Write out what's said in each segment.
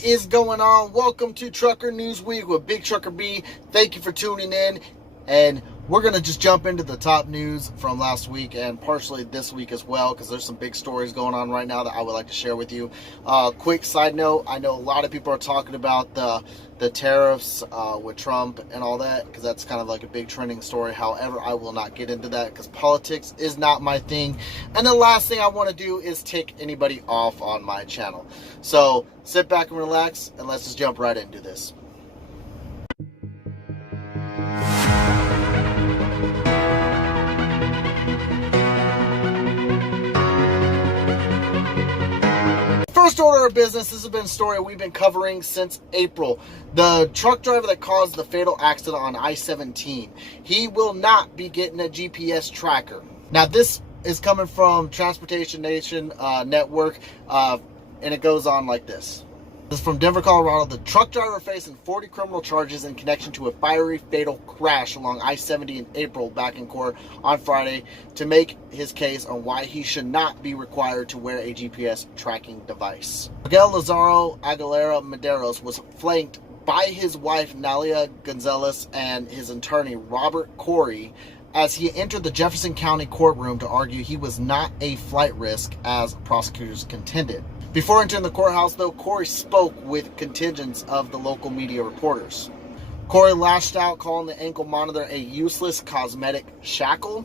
What is going on? Welcome to Trucker News Week with Big Trucker B. Thank you for tuning in. And we're going to just jump into the top news from last week and partially this week as well, because there's some big stories going on right now that I would like to share with you. Quick side note, I know a lot of people are talking about the tariffs with Trump and all that, because that's kind of like a big trending story. However, I will not get into that because politics is not my thing. And the last thing I want to do is tick anybody off on my channel. So sit back and relax, and let's just jump right into this. First order of business, this has been a story we've been covering since April. The truck driver that caused the fatal accident on I-17, he will not be getting a GPS tracker. Now, this is coming from Transportation Nation Network, and it goes on like this. This is from Denver, Colorado. The truck driver facing 40 criminal charges in connection to a fiery fatal crash along I-70 in April back in court on Friday to make his case on why he should not be required to wear a GPS tracking device. Miguel Lazaro Aguilera Medeiros was flanked by his wife Nalia Gonzalez and his attorney Robert Corey as he entered the Jefferson County courtroom to argue he was not a flight risk as prosecutors contended. Before entering the courthouse, though, Corey spoke with contingents of the local media reporters. Corey lashed out, calling the ankle monitor a useless cosmetic shackle,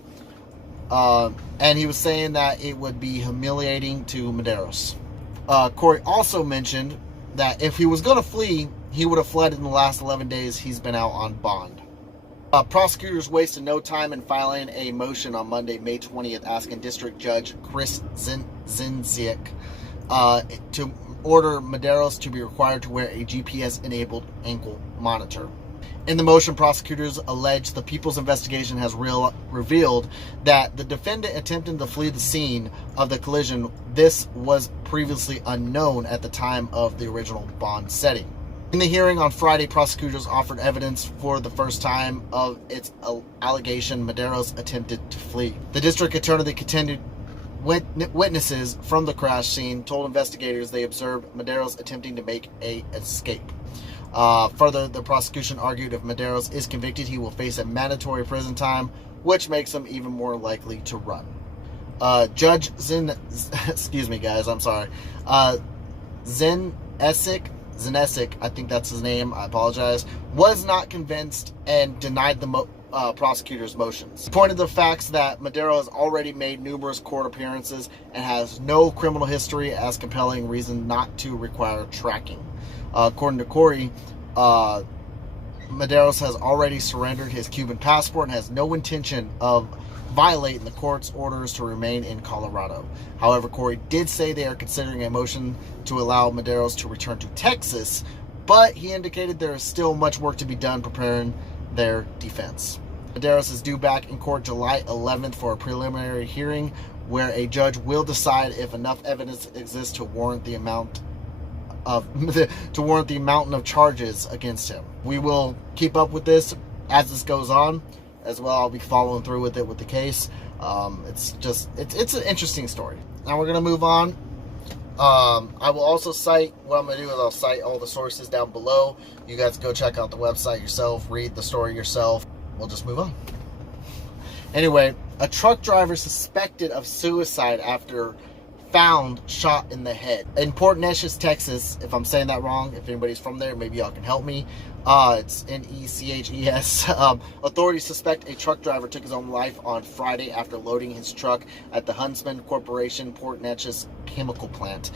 and he was saying that it would be humiliating to Medeiros. Corey also mentioned that if he was going to flee, he would have fled in the last 11 days he's been out on bond. Prosecutors wasted no time in filing a motion on Monday, May 20th, asking District Judge Chris Zinziak to order Medeiros to be required to wear a GPS-enabled ankle monitor. In the motion, prosecutors allege the People's investigation has revealed that the defendant attempted to flee the scene of the collision. This was previously unknown at the time of the original bond setting. In the hearing on Friday, prosecutors offered evidence for the first time of its allegation Medeiros attempted to flee. The district attorney contended witnesses from the crash scene told investigators they observed Medeiros attempting to make an escape. Further, the prosecution argued if Medeiros is convicted, he will face a mandatory prison time, which makes him even more likely to run. Judge excuse me, guys, I'm sorry. Zinesic, I think that's his name, I apologize, was not convinced and denied the prosecutor's motions. He pointed to the facts that Medeiros has already made numerous court appearances and has no criminal history as compelling reason not to require tracking. According to Corey, Medeiros has already surrendered his Cuban passport and has no intention of violating the court's orders to remain in Colorado. However, Corey did say they are considering a motion to allow Medeiros to return to Texas, but he indicated there is still much work to be done preparing their defense. Medeiros is due back in court July 11th for a preliminary hearing where a judge will decide if enough evidence exists to warrant the amount of mountain of charges against him. We will keep up with this as this goes on as well. I'll be following through with it with the case. It's an interesting story. Now we're going to move on. I will also cite, what I'm going to do is I'll cite all the sources down below. You guys go check out the website yourself, read the story yourself. We'll just move on. Anyway, a truck driver suspected of suicide after found shot in the head. In Port Neches, Texas, if I'm saying that wrong, if anybody's from there, maybe y'all can help me. It's Neches. Authorities suspect a truck driver took his own life on Friday after loading his truck at the Huntsman Corporation Port Neches chemical plant.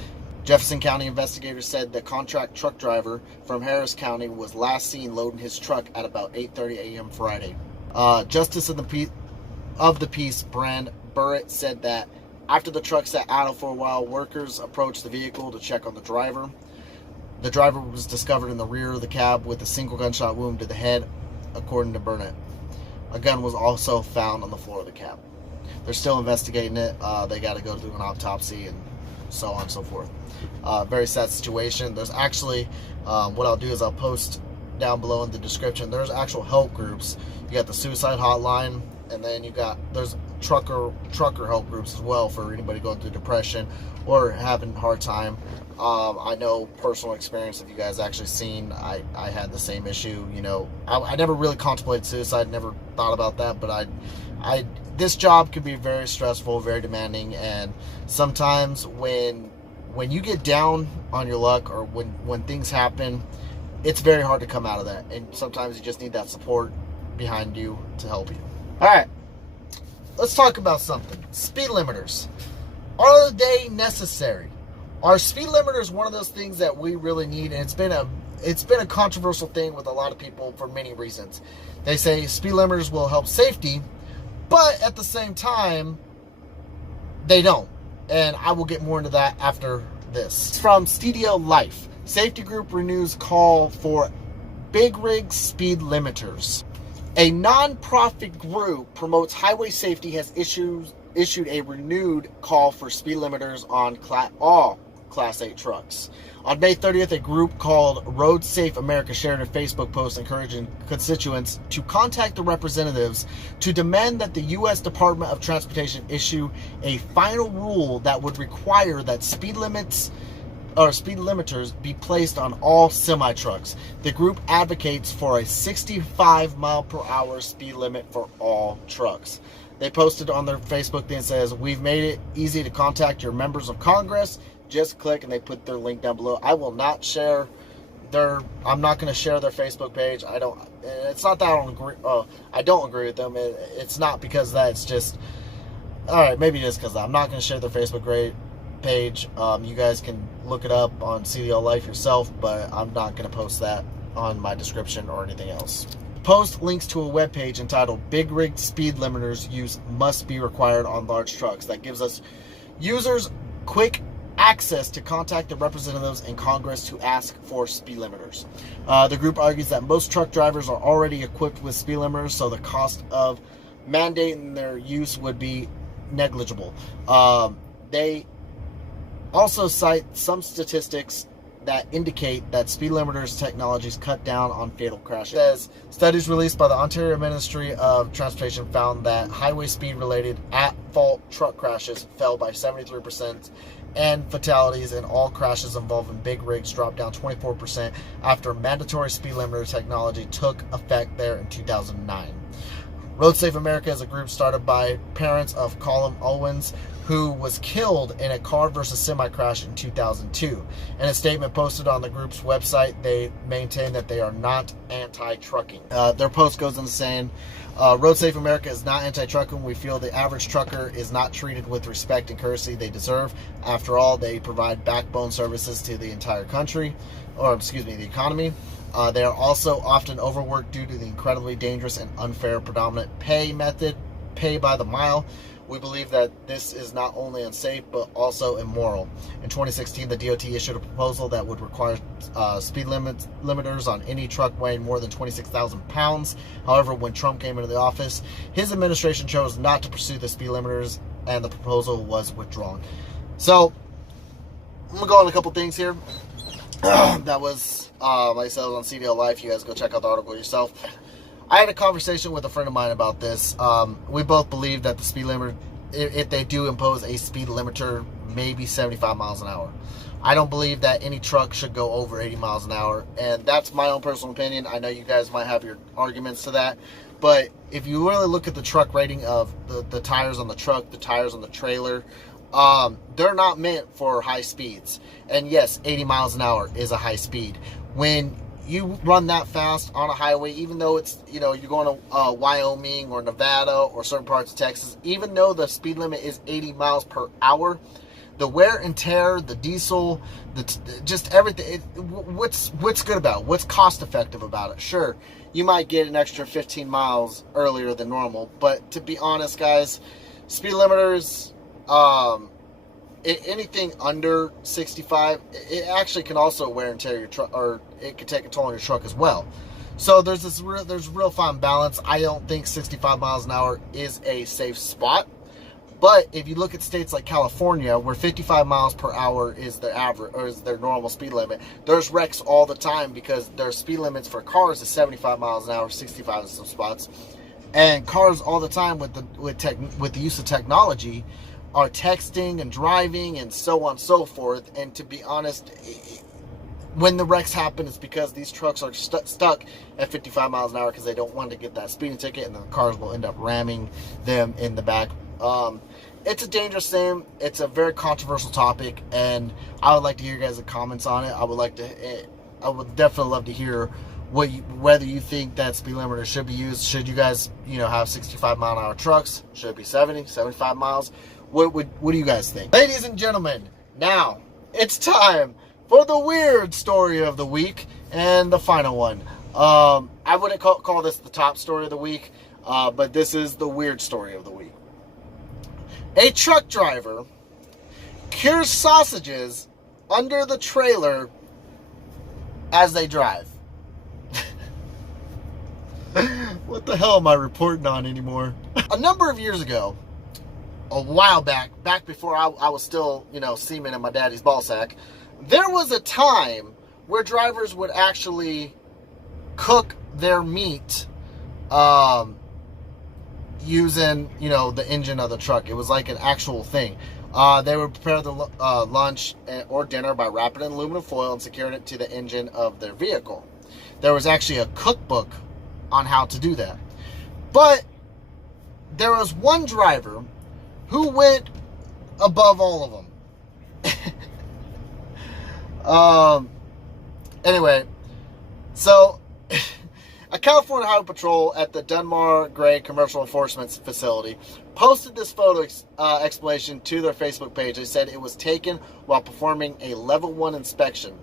Jefferson County investigators said the contract truck driver from Harris County was last seen loading his truck at about 8:30 a.m. Friday. Justice of the Peace, Brand Burrett, said that after the truck sat idle for a while, workers approached the vehicle to check on the driver. The driver was discovered in the rear of the cab with a single gunshot wound to the head, according to Burnett. A gun was also found on the floor of the cab. They're still investigating it. They got to go through an autopsy and so on and so forth. Very sad situation. There's actually, what I'll do is I'll post down below in the description. There's actual help groups. You got the suicide hotline, and then there's trucker help groups as well for anybody going through depression or having a hard time I know personal experience. If you guys actually seen, I had the same issue. You know, I never really contemplated suicide, never thought about that, but this job can be very stressful, very demanding, and sometimes when you get down on your luck, or when things happen, it's very hard to come out of that, and sometimes you just need that support behind you to help you. All right, let's talk about something. Speed limiters. Are they necessary? Are speed limiters one of those things that we really need? And it's been a controversial thing with a lot of people for many reasons. They say speed limiters will help safety, but at the same time, they don't. And I will get more into that after this. It's from Studio Life. Safety group renews call for big rig speed limiters. A non-profit group promotes highway safety has issued a renewed call for speed limiters on all Class 8 trucks. On May 30th, a group called Road Safe America shared a Facebook post encouraging constituents to contact the representatives to demand that the U.S. Department of Transportation issue a final rule that would require that speed limits or speed limiters be placed on all semi-trucks. The group advocates for a 65 mile per hour speed limit for all trucks. They posted on their Facebook thing that says, "We've made it easy to contact your members of Congress. Just click," and they put their link down below. I will not share I'm not going to share their Facebook page. It's not that I don't agree with them. It's not because of that. It's just, all right, maybe it is because I'm not going to share their Facebook page. You guys can look it up on CDL Life yourself, but I'm not going to post that on my description or anything else. Post links to a webpage entitled "Big Rig Speed Limiters Use Must Be Required on Large Trucks" that gives us users quick access to contact the representatives in Congress to ask for speed limiters. The group argues that most truck drivers are already equipped with speed limiters, so the cost of mandating their use would be negligible. They also cite some statistics that indicate that speed limiters technologies cut down on fatal crashes. It says, studies released by the Ontario Ministry of Transportation found that highway speed related at-fault truck crashes fell by 73%, and fatalities in all crashes involving big rigs dropped down 24% after mandatory speed limiter technology took effect there in 2009. Road Safe America is a group started by parents of Colin Owens, who was killed in a car versus semi crash in 2002. In a statement posted on the group's website, they maintain that they are not anti-trucking. Their post goes into saying, Road Safe America is not anti-trucking. We feel the average trucker is not treated with respect and courtesy they deserve. After all, they provide backbone services to the entire country, the economy. They are also often overworked due to the incredibly dangerous and unfair predominant pay method, pay by the mile. We believe that this is not only unsafe, but also immoral. In 2016, the DOT issued a proposal that would require speed limiters on any truck weighing more than 26,000 pounds. However, when Trump came into the office, his administration chose not to pursue the speed limiters, and the proposal was withdrawn. So, I'm going to go on a couple things here. That was, like I said, on CDL Life. You guys go check out the article yourself. I had a conversation with a friend of mine about this. We both believe that the speed limit, if they do impose a speed limiter, maybe 75 miles an hour. I don't believe that any truck should go over 80 miles an hour, and that's my own personal opinion. I know you guys might have your arguments to that, but if you really look at the truck rating of the tires on the truck, the tires on the trailer, they're not meant for high speeds. And yes, 80 miles an hour is a high speed. When you run that fast on a highway, even though it's, you're going to Wyoming or Nevada or certain parts of Texas, even though the speed limit is 80 miles per hour, the wear and tear, the diesel, just everything, what's good about it? What's cost effective about it? Sure, you might get an extra 15 miles earlier than normal, but to be honest, guys, speed limiters, anything under 65, it actually can also wear and tear your truck, or it can take a toll on your truck as well. So there's real fine balance. I don't think 65 miles an hour is a safe spot. But if you look at states like California, where 55 miles per hour is their average, or is their normal speed limit, there's wrecks all the time because their speed limits for cars is 75 miles an hour, 65 in some spots. And cars all the time with the use of technology are texting and driving and so on and so forth. And to be honest, when the wrecks happen, it's because these trucks are stuck at 55 miles an hour because they don't want to get that speeding ticket, and the cars will end up ramming them in the back. It's a dangerous thing. It's a very controversial topic, and I would like to hear your guys' comments on it. I would definitely love to hear whether you think that speed limiter should be used. Should you guys, have 65 mile an hour trucks? Should it be 70, 75 miles? What do you guys think? Ladies and gentlemen, now it's time for the weird story of the week and the final one. I wouldn't call this the top story of the week, but this is the weird story of the week. A truck driver cures sausages under the trailer as they drive. What the hell am I reporting on anymore? A number of years ago, a while back before I was still, semen in my daddy's ball sack, there was a time where drivers would actually cook their meat using, the engine of the truck. It was like an actual thing. They would prepare the lunch or dinner by wrapping it in aluminum foil and securing it to the engine of their vehicle. There was actually a cookbook on how to do that. But there was one driver who went above all of them. Anyway, so a California Highway Patrol at the Dunmar Gray Commercial Enforcement Facility posted this photo explanation to their Facebook page. They said it was taken while performing a level 1 inspection.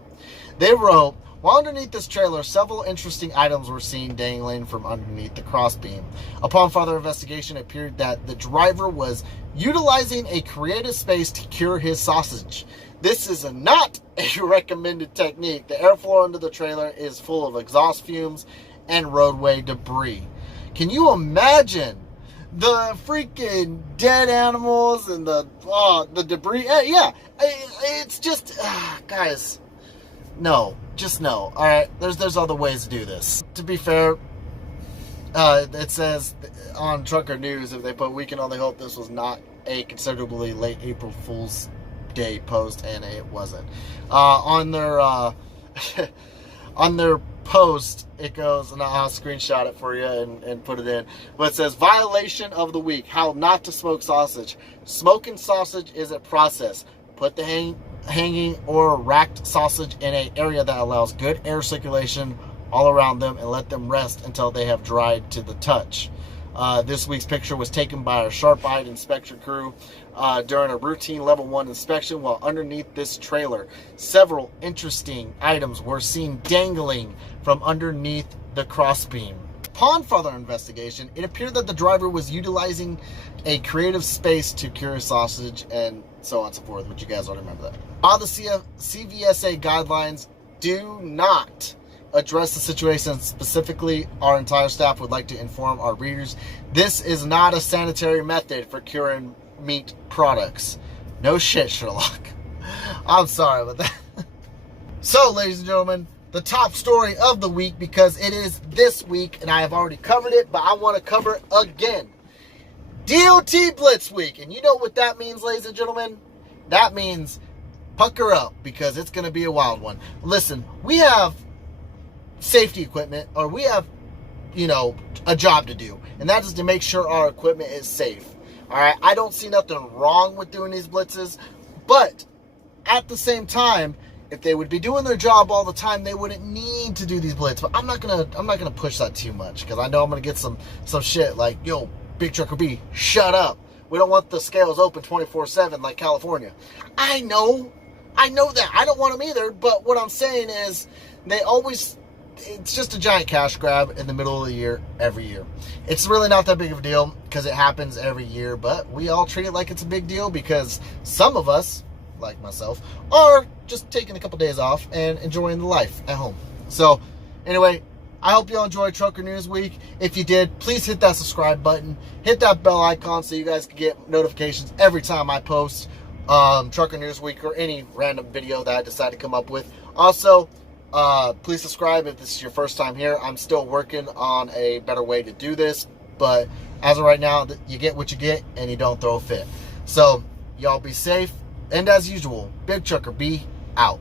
They wrote, while underneath this trailer, several interesting items were seen dangling from underneath the crossbeam. Upon further investigation, it appeared that the driver was utilizing a creative space to cure his sausage. This is not a recommended technique. The airflow under the trailer is full of exhaust fumes and roadway debris. Can you imagine the freaking dead animals and the debris? Yeah, it's just, guys, no, just no. All right, there's other ways to do this. To be fair, it says on Trucker News, if they put, we can only hope this was not a considerably late April Fool's Day post, and it wasn't. On their post, it goes, and I'll screenshot it for you and put it in, but it says, violation of the week, how not to smoke sausage. Smoking sausage is a process. Put the hanging or racked sausage in an area that allows good air circulation all around them and let them rest until they have dried to the touch. This week's picture was taken by a sharp-eyed inspection crew during a routine level 1 inspection while underneath this trailer. Several interesting items were seen dangling from underneath the crossbeam. Upon further investigation, it appeared that the driver was utilizing a creative space to cure his sausage and so on and so forth, which you guys already remember that. While the CVSA guidelines do not address the situation specifically, our entire staff would like to inform our readers this is not a sanitary method for curing meat products. No shit, Sherlock. I'm sorry about that. So, ladies and gentlemen, the top story of the week, because it is this week and I have already covered it, but I want to cover it again. DOT Blitz Week. And you know what that means, ladies and gentlemen? That means pucker up, because it's going to be a wild one. Listen, we have safety equipment, or we have, a job to do, and that is to make sure our equipment is safe. All right, I don't see nothing wrong with doing these blitzes, but at the same time, if they would be doing their job all the time, they wouldn't need to do these blitz. But I'm not gonna push that too much, because I know I'm gonna get some shit like, yo, Big Trucker B, shut up. We don't want the scales open 24/7 like California. I know that. I don't want them either, but what I'm saying is it's just a giant cash grab in the middle of the year, every year. It's really not that big of a deal because it happens every year, but we all treat it like it's a big deal because some of us, like myself, are just taking a couple days off and enjoying the life at home. So, anyway, I hope you all enjoyed Trucker News Week. If you did, please hit that subscribe button. Hit that bell icon so you guys can get notifications every time I post Trucker News Week or any random video that I decide to come up with. Also, please subscribe if this is your first time here. I'm still working on a better way to do this, but as of right now, you get what you get and you don't throw a fit. So, Y'all be safe. And as usual, Big Trucker B out.